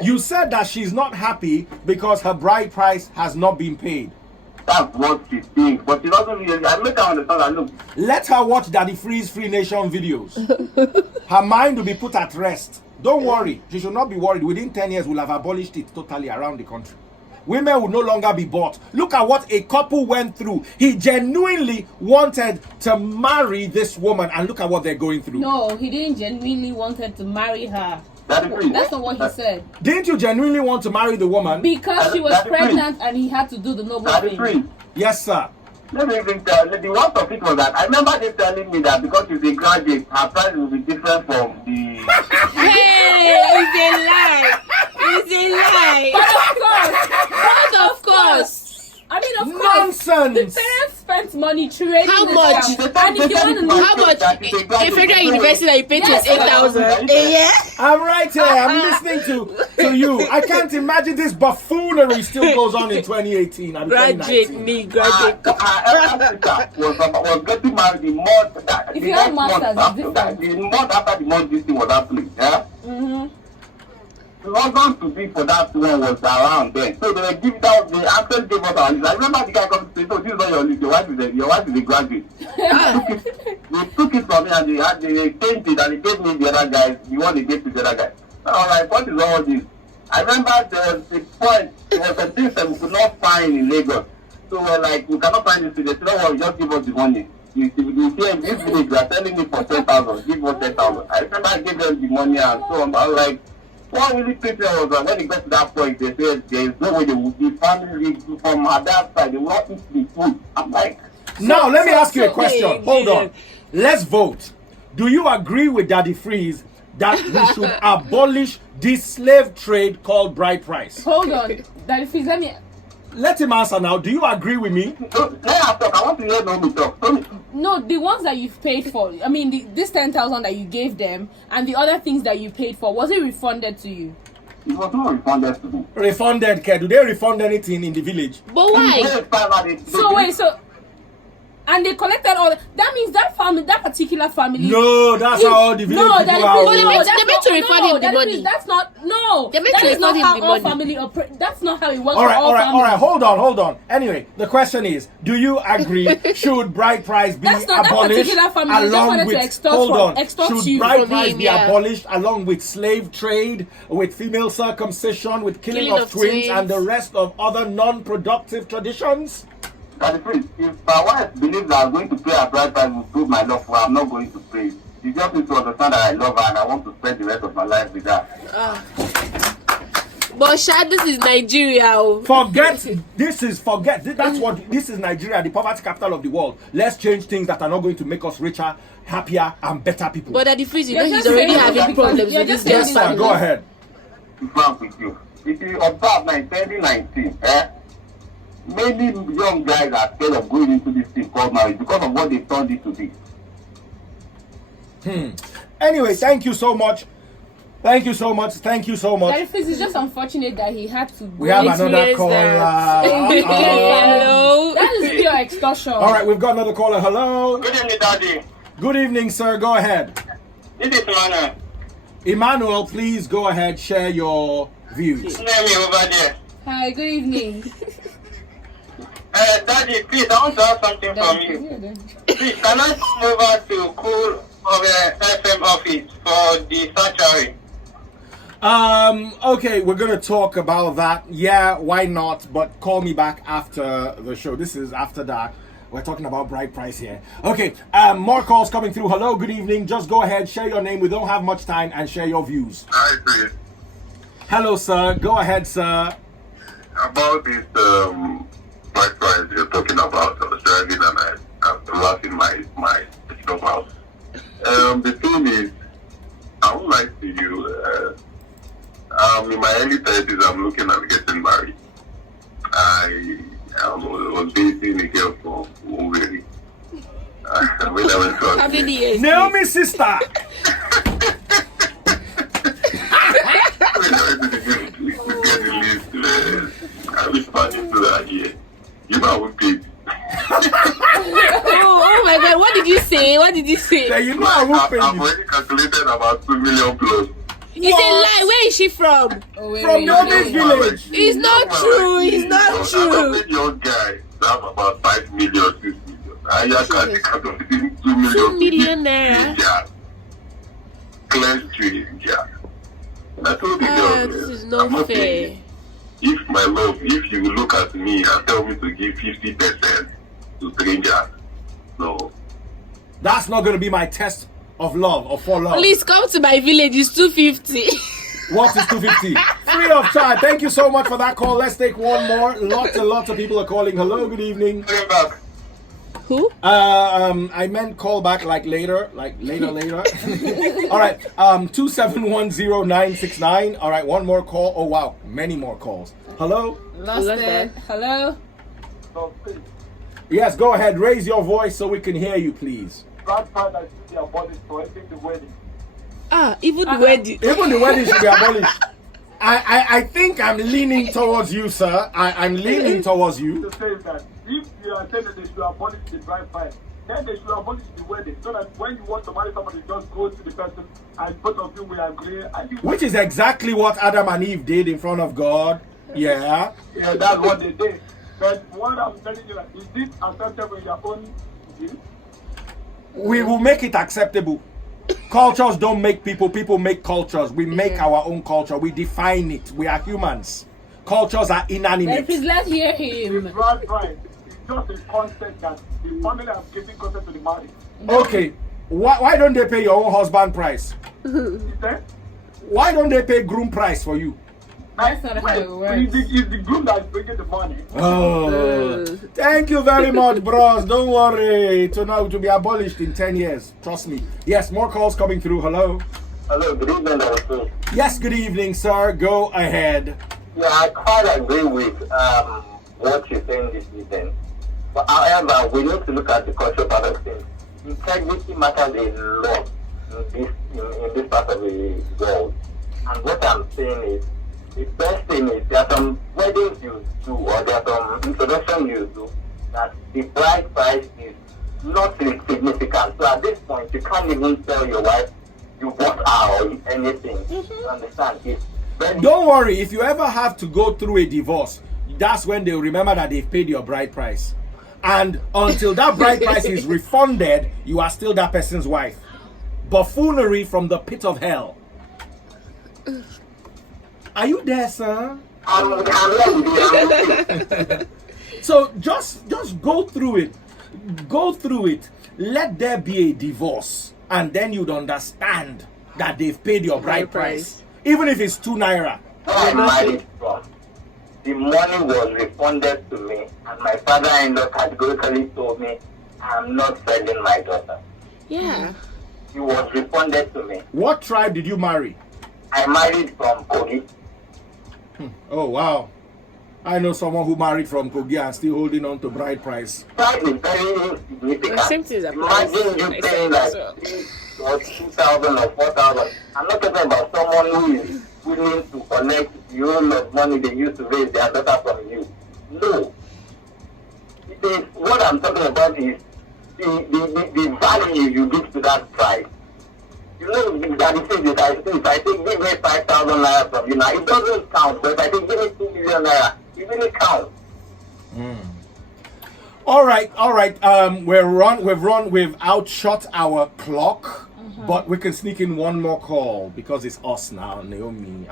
you said that she's not happy because her bride price has not been paid. That's what she thinks. But she doesn't really... I make her understand that, look... Let her watch Daddy Freeze Free Nation videos. Her mind will be put at rest. Don't worry. She should not be worried. Within 10 years, we'll have abolished it totally around the country. Women will no longer be bought. Look at what a couple went through. He genuinely wanted to marry this woman, and look at what they're going through. No, he didn't genuinely wanted to marry her. That's not what he said. Didn't you genuinely want to marry the woman? Because she was pregnant and he had to do the noble thing. Yes, sir. Let me even tell you, the worst of it was that I remember they telling me that because she's a graduate, her price will be different from the... Hey, it's a lie. It's a lie. But of course. I mean, of course. Nonsense. The parents spent money training How this much? child. And if you want to know How much? A federal university that you paid Yes, 8,000 a year? I'm right here. I'm listening to you. I can't imagine this buffoonery still goes on in 2018 and Graduate 2019. me, graduate. was getting married the month that... If you have masters, it's different. The month after the month this thing was happening, yeah? Mm-hmm. The husband to be for that one was around then. So they were giving out, they actually gave us our list. I remember the guy comes to say, no, this is not your list, your wife is a graduate. They took it from me and they changed it and they gave me the other guys, the one they gave to the other guy. I was like, what is all this? I remember there was a point, it was a thing that we could not find in Lagos. So we're like, we cannot find this thing. They said, no worry, just give us the money. You see, in this village, you are telling me for 10,000, give us 10,000. I remember I gave them the money and so on. I was like, what really pissed me was when it got to that point, they said there is no way they would be family from her that side. They will not eat the food. I'm like... Now, let me ask you a question. wait, Hold on. Let's vote. Do you agree with Daddy Freeze that we should abolish this slave trade called bride price? Hold on. Daddy Freeze, Let him answer now. Do you agree with me? So, let her talk. I want to hear Naomi talk. No, the ones that you've paid for, I mean, this 10,000 that you gave them and the other things that you paid for, was it refunded to you? It was not refunded to me. Refunded, Ke. Do they refund anything in the village? But why? And they collected all that means that family, that particular family. No, that's how all the village people are. They meant to refund him the money. That's not They meant to refund him the money. Family that's not how it works. All right, for all right. Hold on. Anyway, the question is, do you agree? Should bride price be That's not that abolished particular family. They just along wanted to with? extort Hold from- on. extort Should you bride from price him, be yeah. abolished along with slave trade, with female circumcision, with killing of twins, and the rest of other non-productive traditions? That is free. If my wife believes that I'm going to pay her bride price to prove my love for her, I'm not going to pay. She just needs to understand that I love her and I want to spend the rest of my life with her. But Shad, this is Nigeria. This is Nigeria, the poverty capital of the world. Let's change things that are not going to make us richer, happier, and better people. But Daddy Freeze, You're he's just already saying having problems with this Yes, girl's sir. family. Go ahead. To be frank with you, if you observe now in 2019, many young guys are scared of going into this thing called marriage because of what they turned it to be. Anyway, thank you so much. Daddy Freeze, it's just unfortunate that he had to. We have another years caller. Hello. That is pure extortion. All right, we've got another caller. Hello. Good evening, Daddy. Good evening, sir. Go ahead. This is Emmanuel. Emmanuel, please go ahead. Share your views. Naomi over there. Hi, good evening. Daddy, please, I want to ask something from you. Please, can I come over to Cool FM office for the sanctuary? Okay, we're gonna talk about that. Yeah, why not? But call me back after the show. This is after that. We're talking about bride price here. Okay, more calls coming through. Hello, good evening. Just go ahead, share your name. We don't have much time, and share your views. Hi, Chris. Hello, sir. Go ahead, sir. About this bride price you're talking about, I was driving and I'm lost in my shop house. The thing is, I would like to you. In my early 30s, I'm looking at getting married. I was dating seeing a girl for already. When I went to How many years? Naomi sister. when I went to get the list, I responded to that year. You know I would pay. Oh my God! What did you say? What did you say? Say, you know I will pay I've you. already calculated about 2 million plus. It's a lie. Where is she from? From Naomi's village. It's not true. It's not true. I'm a young guy. I have about 5 million, 6 million. I just can't calculate 2 million. 2 million naira. Yeah. Clear street, yeah. I told the girl, This is I'm not not fair. paying. If my love, if you look at me and tell me to give 50% to strangers, no. That's not going to be my test of love or for love. Please come to my village. It's 250. What is 250? Free of charge. Thank you so much for that call. Let's take one more. Lots and lots of people are calling. Hello, good evening. Bring back. Who? I meant call back like later. All right. 2710969. All right, one more call. Oh wow, many more calls. Hello? Lost it. Hello? So please, Yes, go ahead. Raise your voice so we can hear you, please. that time I see the abolished for ending the wedding. Even the wedding. Even the wedding should be abolished. I think I'm leaning towards you, sir. I'm leaning towards you. To say that if you are saying that they should abolish the bride price, then they should abolish the wedding, so that when you want to marry somebody, just go to the person and both of you will agree. And you Which is exactly what Adam and Eve did in front of God. Yeah. yeah, that's what they did. But what I'm telling you, is this acceptable in your own view? We will make it acceptable. Cultures don't make people, people make cultures. We make our own culture. We define it. We are humans. Cultures are inanimate. Please let's hear The him. bride price is just a concept that the family has given consent to the marriage. Okay. Why don't they pay your own husband price? You say? Why don't they pay groom price for you? That's not how it works. It's the groom that's bringing the money. Oh, thank you very much, bros. Don't worry. To be abolished in 10 years. Trust me. Yes, more calls coming through. Hello. Hello, good evening, also. Yes, good evening, sir. Go ahead. Yeah, I quite agree with what you're saying this evening. But however, we need to look at the cultural part of things. Integrity matters a lot in this part of the world. And what I'm saying is, the best thing is there are some weddings you do or there are some introduction you do that the bride price is not significant. So at this point, you can't even tell your wife you bought her or anything. You understand? It's very Don't worry. If you ever have to go through a divorce, that's when they'll remember that they've paid your bride price. And until that bride price is refunded, you are still that person's wife. Buffoonery from the pit of hell. Are you there, sir? So just go through it. Go through it. Let there be a divorce. And then you'd understand that they've paid your bride price. Even if it's 2 naira. where I married from. The money was refunded to me, and my father-in-law categorically told me, I'm not selling my daughter. Yeah. It was refunded to me. What tribe did you marry? I married from Kogi. Oh, wow. I know someone who married from Kogi and still holding on to bride price. Price is very insignificant. The same thing is applies. Imagine you paying like or 2,000 or 4,000. I'm not talking about someone who is willing to collect the whole of money they used to raise their daughter from you. No. It is, what I'm talking about is the value you give to that price. You know, that is if I take give me 5,000 naira from you now, it doesn't count. But if I take give me 2 million naira, it really counts. All right. We've outshot our clock, but we can sneak in one more call because it's us now, Naomi.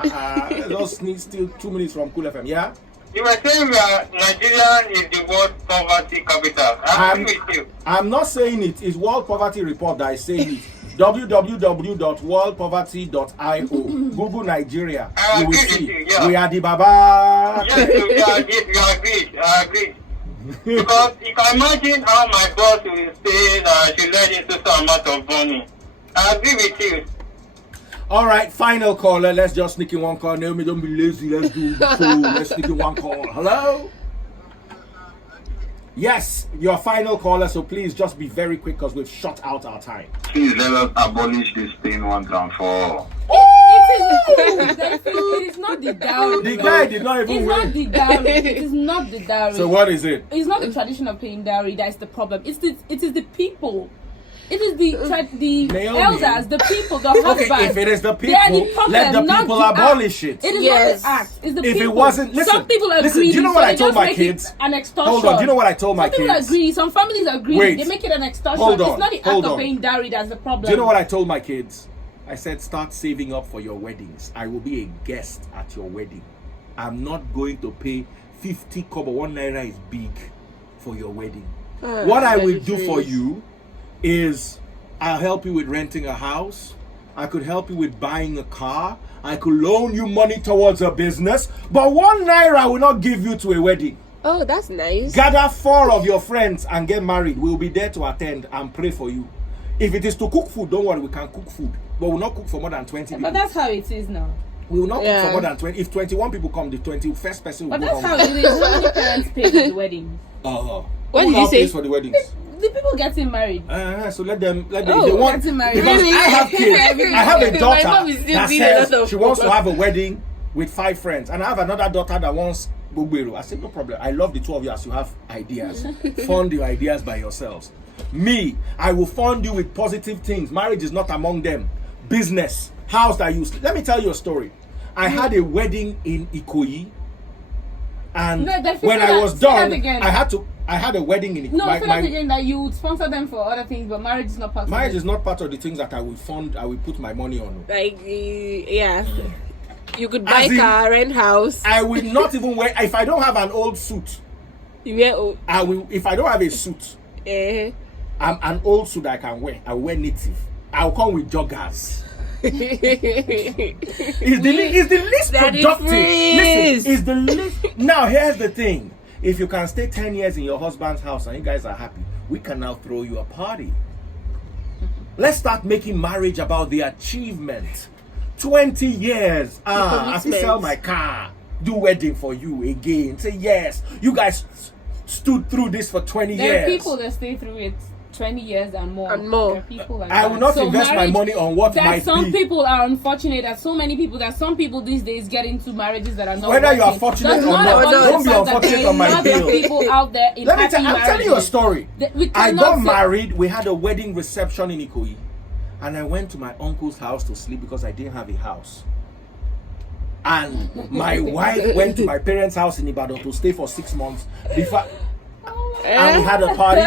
Let's sneak still 2 minutes from Cool FM. Yeah. You were saying Nigeria is the world poverty capital. I agree with you. I'm not saying it. It's World Poverty Report that is saying it. www.worldpoverty.io. Google Nigeria. I You will agree with see. you, yeah. We are the Baba. Yes, you agree. I agree. Because you can imagine how my boss will say that she let into some amount of money. I agree with you. All right, final caller. Let's just sneak in one call. Naomi, don't be lazy. Let's do the show. Let's sneak in one call. Hello? Yes, your final caller, so please just be very quick because we've shut out our time. Please let us abolish this thing once and for all. It is not the dowry. The guy did not even It's win. not the dowry. It is not the dowry. So what is it? It's not the tradition of paying dowry that is the problem. It is the people. It is the Naomi. elders, the people, the husbands. Okay, if it is the They are people, the problem, let the not people the act. abolish it. It is Yes. not the act. It's the If people. it wasn't, listen, some people are listen, do greedy. you know what so I they told just my make kids? it an extortion. Hold on, do you know what I told my Some people are kids? greedy. Some families are greedy. Wait. They make it an extortion. Hold on, It's not the act hold of on. paying dowry that's the problem. Do you know what I told my kids? I said, start saving up for your weddings. I will be a guest at your wedding. I'm not going to pay 50 kobo. 1 naira is big for your wedding. What I will do for you is I'll help you with renting a house. I could help you with buying a car. I could loan you money towards a business. But 1 naira will not give you to a wedding. Oh, that's nice. Gather 4 of your friends and get married. We'll be there to attend and pray for you. If it is to cook food, don't worry, we can cook food. But we'll not cook for more than 20 people. But that's how it is now. We will not cook Yeah. for more than 20. If 21 people come, the 21st person will But go that's how home. it is. How many parents pay for the wedding? What Who did you now say? pays for the weddings? The people getting married. So let them if Oh, they want, getting married. because Really? I have kids. I have a My daughter mom is still that doing a says lot of she wants to work. have a wedding with 5 friends, and I have another daughter that wants Bugbero. I said no problem. I love the 2 of you as you have ideas. Fund your ideas by yourselves. Me, I will fund you with positive things. Marriage is not among them. Business, house that you. Let me tell you a story. I had a wedding in Ikoyi, and No, that- when say I that- was say that done, again. I had a wedding in Ikoyi. No, say that again that you would sponsor them for other things, but marriage is not part of Marriage it. is not part of the things that I will fund. I will put my money on. Like, yeah. You could buy As in- car, rent house. I will not even wear. If I don't have an old suit, You wear old. I will. If I don't have a suit, Eh. I'm an old suit I can wear. I will wear native. I'll come with joggers. It's the least Daddy productive. freeze. Listen, it's the least. Now here's the thing: if you can stay 10 years in your husband's house and you guys are happy, we can now throw you a party. Let's start making marriage about the achievement. 20 years. I can commitment. sell my car, do wedding for you again. Say yes. You guys stood through this for 20 There years. are people that stay through it 20 years and more. And more. There are people like I that. will not So invest my marriage- money on what that might some be. people are unfortunate. That so many people. That some people these days get into marriages that are not. Whether you are working. fortunate Does or not, abolish don't the be fact that unfortunate there on my are other bill. people out there in Let me happy tell. I'm telling you a marriages. story. We I cannot got say- married. We had a wedding reception in Ikoyi, and I went to my uncle's house to sleep because I didn't have a house. And my wife went to my parents' house in Ibadan to stay for 6 months before. And we had a party.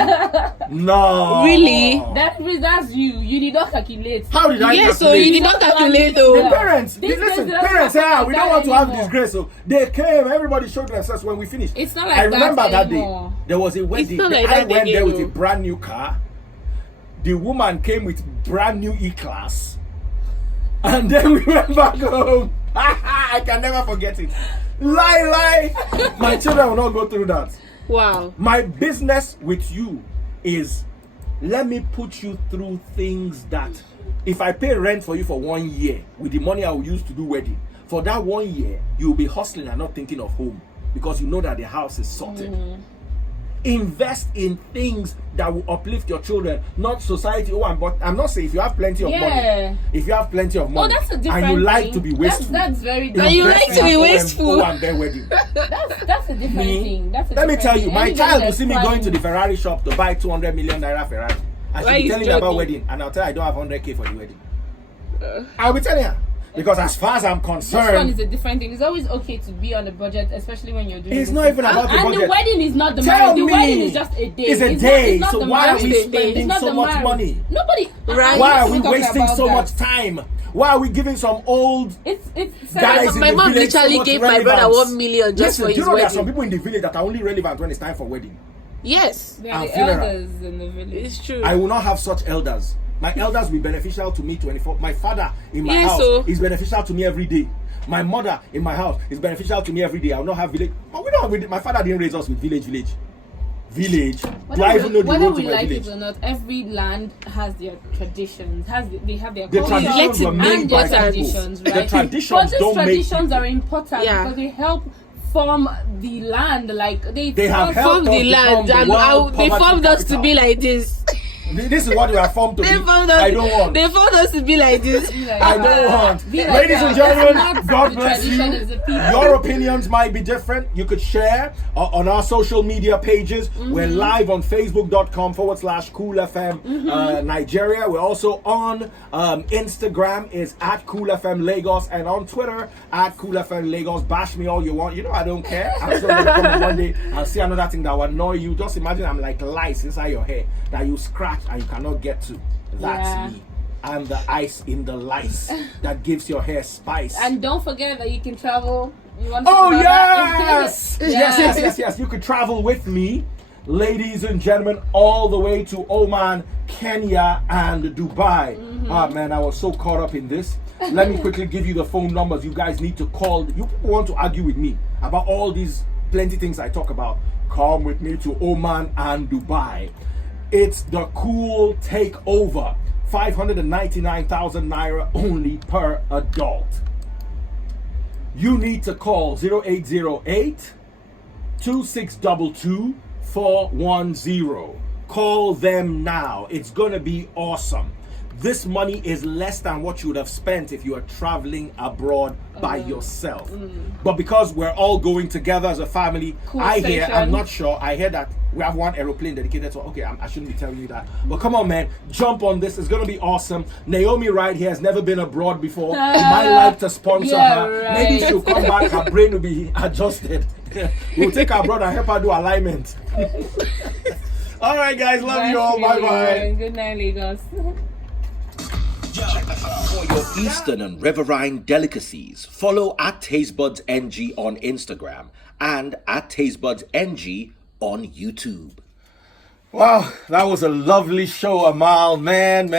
No. Really? That's you. You did not calculate. How did I Yes, so calculate? you did not calculate, The though. parents, This listen, doesn't parents, happen we like don't that want to have anymore. disgrace. So they came, everybody showed themselves when we finished. It's not like I remember that day. anymore. There was a wedding. not like I that went there with a anymore. brand new car. The woman came with brand new E-Class. And then we went back home. I can never forget it. Lie. My children will not go through that. Wow. My business with you is let me put you through things that if I pay rent for you for 1 year with the money I will use to do wedding, for that 1 year you'll be hustling and not thinking of home because you know that the house is sorted. Invest in things that will uplift your children, not society. But I'm not saying if you have plenty of money, if you have plenty of money, that's a different and you like thing. to be wasteful, That's very And you like invest to be in wasteful. and their wedding. That's a different thing. That's a Let me different tell you, thing. my Anybody child will that's see me going planning- to the Ferrari shop to buy 200 million naira Ferrari. And Why she'll be you telling me about struggling? wedding, and I'll tell her I don't have 100K for the wedding. I'll be telling her. Because as far as I'm This one concerned, is a different thing. It's always okay to be on a budget, especially when you're doing. it's this not thing. even about the And budget. the wedding is not the Tell marriage. The me. wedding is just a day. It's a not- day, not so the why are marriage. we It's spending not so the much marriage. money? Nobody. Right. Why are we talking wasting about so that. much time? Why are we giving some old It's guys in My the mom village so literally much gave my brother relevance? 1 million just Listen, for do you his know there are some wedding. people in the village that are only relevant when it's time for wedding? Yes, They are and the funeral. elders in the village. it's true. I will not have such elders. My elders will be beneficial to me 24. My father in my Yes, house so- is beneficial to me every day. My mother in my house is beneficial to me every day. I will not have village. But we don't. My father didn't raise us with village. Village. Do I even know the Whether road to we my like village? it or not, every land has their traditions. They have their The culture traditions were made and by their people. traditions, The right? traditions but these don't make traditions people. are important Yeah. because they help form the land. Like they have form- helped Form us the become land the and world they poverty formed us to capital. be like this. This is what we are formed to They be. formed us. I don't want. They formed us to be like this. I don't want. Be like Ladies that. and gentlemen, That's not God the bless you. tradition, it's the people. Your opinions might be different. You could share on our social media pages. We're live on facebook.com/CoolFM Nigeria. We're also on Instagram is @CoolFM Lagos, and on Twitter @CoolFM Lagos. Bash me all you want. You know I don't care. I'm still going to come one day and see another thing that will annoy you. Just imagine I'm like lice inside your hair that you scratch and you cannot get to. That's Yeah. me. And the ice in the lice that gives your hair spice. And don't forget that you can travel. You want Oh to yes! Yes. You could travel with me, ladies and gentlemen, all the way to Oman, Kenya, and Dubai. Ah man, I was so caught up in this. Let me quickly give you the phone numbers you guys need to call. You people want to argue with me about all these plenty things I talk about. Come with me to Oman and Dubai. It's the cool takeover. 599,000 naira only per adult. You need to call 0808 2622 410. Call them now. It's gonna be awesome. This money is less than what you would have spent if you are traveling abroad by yourself. But because we're all going together as a family, Cool I'm station. not sure, I hear that we have one aeroplane dedicated to, okay, I shouldn't be telling you that. But come on, man, jump on this. It's going to be awesome. Naomi right here has never been abroad before. You might like to sponsor Yeah, her. right. Maybe she'll come back, her brain will be adjusted. We'll take her abroad and help her do alignment. All right, guys, love you all. Bye-bye. Good night, Lagos. For your Eastern and Riverine delicacies, follow @TasteBudsNG on Instagram and @TasteBudsNG on YouTube. Wow, that was a lovely show, Amal. Man.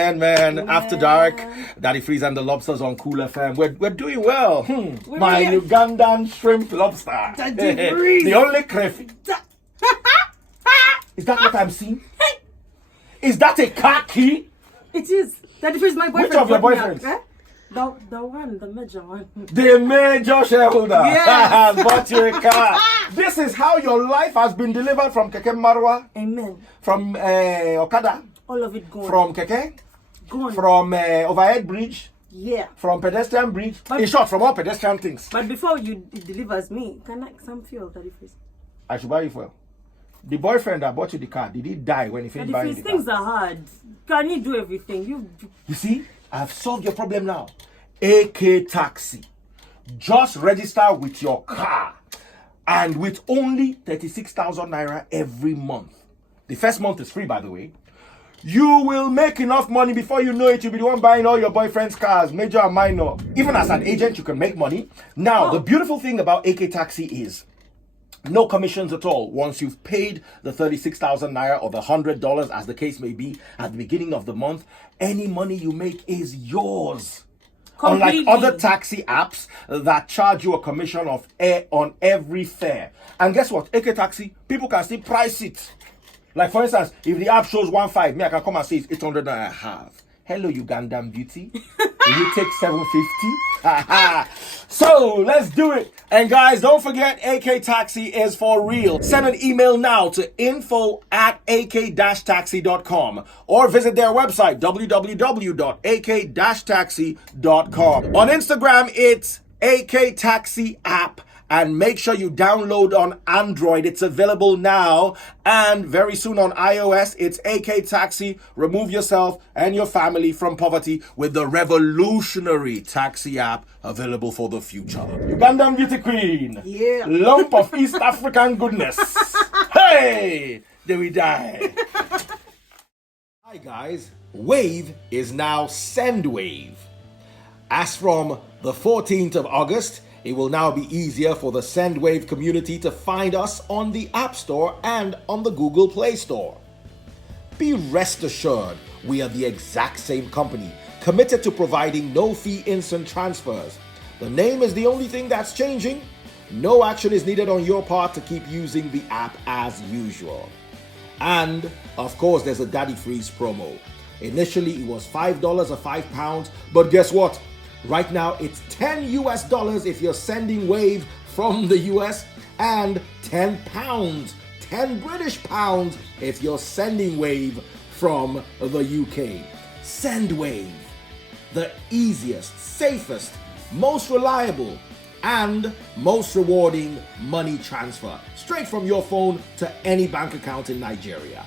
After dark, Daddy Freeze and the Lobsters on Cool FM. We're doing well. My Ugandan shrimp lobster. Daddy Freeze. The only crayfish. Is that what I'm seeing? Is that a car key? It is. Daddy Freeze, my boyfriend. Which of your brought me boyfriends? out, eh? The major one. The major shareholder. Yes. Bought you a car. This is how your life has been delivered from Keke Marwa, Amen. from Okada, All of it gone. from Keke, Gone. from overhead bridge, Yeah. from pedestrian bridge. But- In short, from all pedestrian things. But before it delivers me, can I some fuel, Daddy Freeze? I should buy you fuel. The boyfriend that bought you the car, did he die when he finished Daddy buying Freeze, the things car? are hard. Can you do everything? You see, I've solved your problem now. AK Taxi. Just register with your car. And with only 36,000 naira every month. The first month is free, by the way. You will make enough money before you know it. You'll be the one buying all your boyfriend's cars, major and minor. Even as an agent, you can make money. Now, the beautiful thing about AK Taxi is no commissions at all. Once you've paid the 36,000 naira or the $100, as the case may be, at the beginning of the month, any money you make is yours. Unlike Completely. other taxi apps that charge you a commission of on every fare. And guess what? AK Taxi, people can still price it. Like for instance, if the app shows 1.5, me I can come and say it's 800 and a half. Hello, Ugandan beauty. Will you take 750? So let's do it. And guys, don't forget AK Taxi is for real. Send an email now to info@ak-taxi.com or visit their website www.ak-taxi.com. On Instagram, it's AK Taxi app. And make sure you download on Android. It's available now. And very soon on iOS, it's AK Taxi. Remove yourself and your family from poverty with the revolutionary taxi app available for the future. Ugandan beauty queen. Yeah. Lump of East African goodness. Hey, there we die. Hi guys, Wave is now SendWave. As from the 14th of August, it will now be easier for the SendWave community to find us on the App Store and on the Google Play Store. Be rest assured, we are the exact same company, committed to providing no-fee instant transfers. The name is the only thing that's changing. No action is needed on your part to keep using the app as usual. And, of course, there's a Daddy Freeze promo. Initially, it was $5 or £5, but guess what? Right now, it's $10 if you're sending Wave from the US and £10, 10 British pounds if you're sending Wave from the UK. Send Wave, the easiest, safest, most reliable, and most rewarding money transfer straight from your phone to any bank account in Nigeria.